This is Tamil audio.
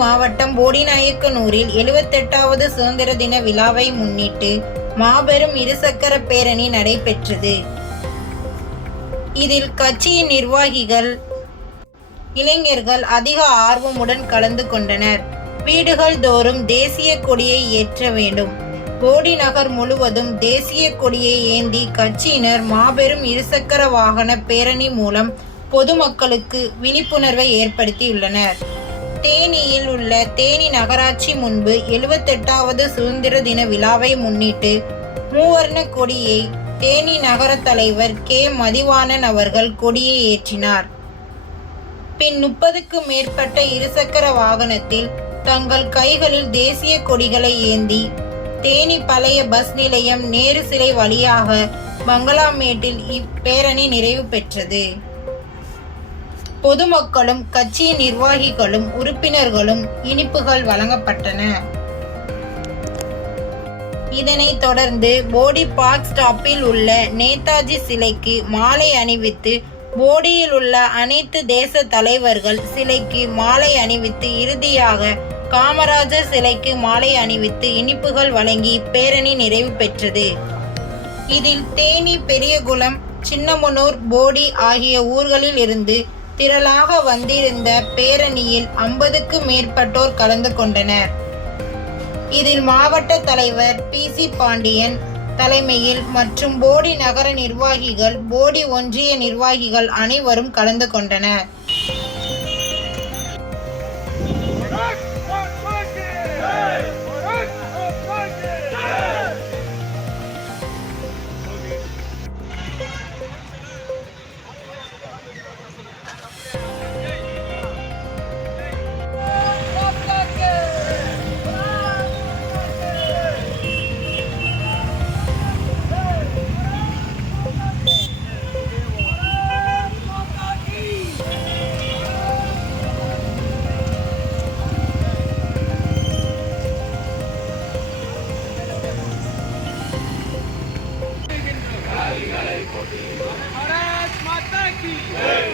மாவட்டம் போடிநாயக்கனூரில் 78வது சுதந்திர தின விழாவை முன்னிட்டு மாபெரும் இருசக்கர பேரணி நடைபெற்றது. இதில் கட்சியின் நிர்வாகிகள், இளைஞர்கள் அதிக ஆர்வமுடன் கலந்து கொண்டனர். வீடுகள் தோறும் தேசிய கொடியை ஏற்ற வேண்டும். போடி நகர் முழுவதும் தேசிய கொடியை ஏந்தி கட்சியினர் மாபெரும் இருசக்கர வாகன பேரணி மூலம் பொதுமக்களுக்கு விழிப்புணர்வை ஏற்படுத்தியுள்ளனர். தேனியில் உள்ள தேனி நகராட்சி முன்பு 78வது சுதந்திர தின விழாவை முன்னிட்டு மூவர்ண கொடியை தேனி நகர தலைவர் கே. மதிவாணன் அவர்கள் கொடியை ஏற்றினார். பின் 30க்கும் மேற்பட்ட இருசக்கர வாகனத்தில் தங்கள் கைகளில் தேசிய கொடிகளை ஏந்தி தேனி பழைய பஸ் நிலையம் நேரு சிலை வழியாக பங்களாமேட்டில் இப்பேரணி நிறைவு பெற்றது. பொதுமக்களும் கட்சியின் நிர்வாகிகளும் உறுப்பினர்களும் இனிப்புகள் வழங்கப்பட்டன. இதனைத் தொடர்ந்து போடி பார்க் ஸ்டாப்பில் உள்ள நேதாஜி சிலைக்கு மாலை அணிவித்து, போடியில் உள்ள அனைத்து தேச தலைவர்கள் சிலைக்கு மாலை அணிவித்து, இறுதியாக காமராஜர் சிலைக்கு மாலை அணிவித்து இனிப்புகள் வழங்கி பேரணி நிறைவு பெற்றது. இதில் தேனி, பெரியகுளம், சின்னமனூர், போடி ஆகிய ஊர்களில் இருந்து திரளாக வந்திருந்த பேரணியில் 50க்கும் மேற்பட்டோர் கலந்து கொண்டனர். இதில் மாவட்ட தலைவர் PC பாண்டியன் தலைமையில் மற்றும் போடி நகர நிர்வாகிகள், போடி ஒன்றிய நிர்வாகிகள் அனைவரும் கலந்து கொண்டனர். भारत माता की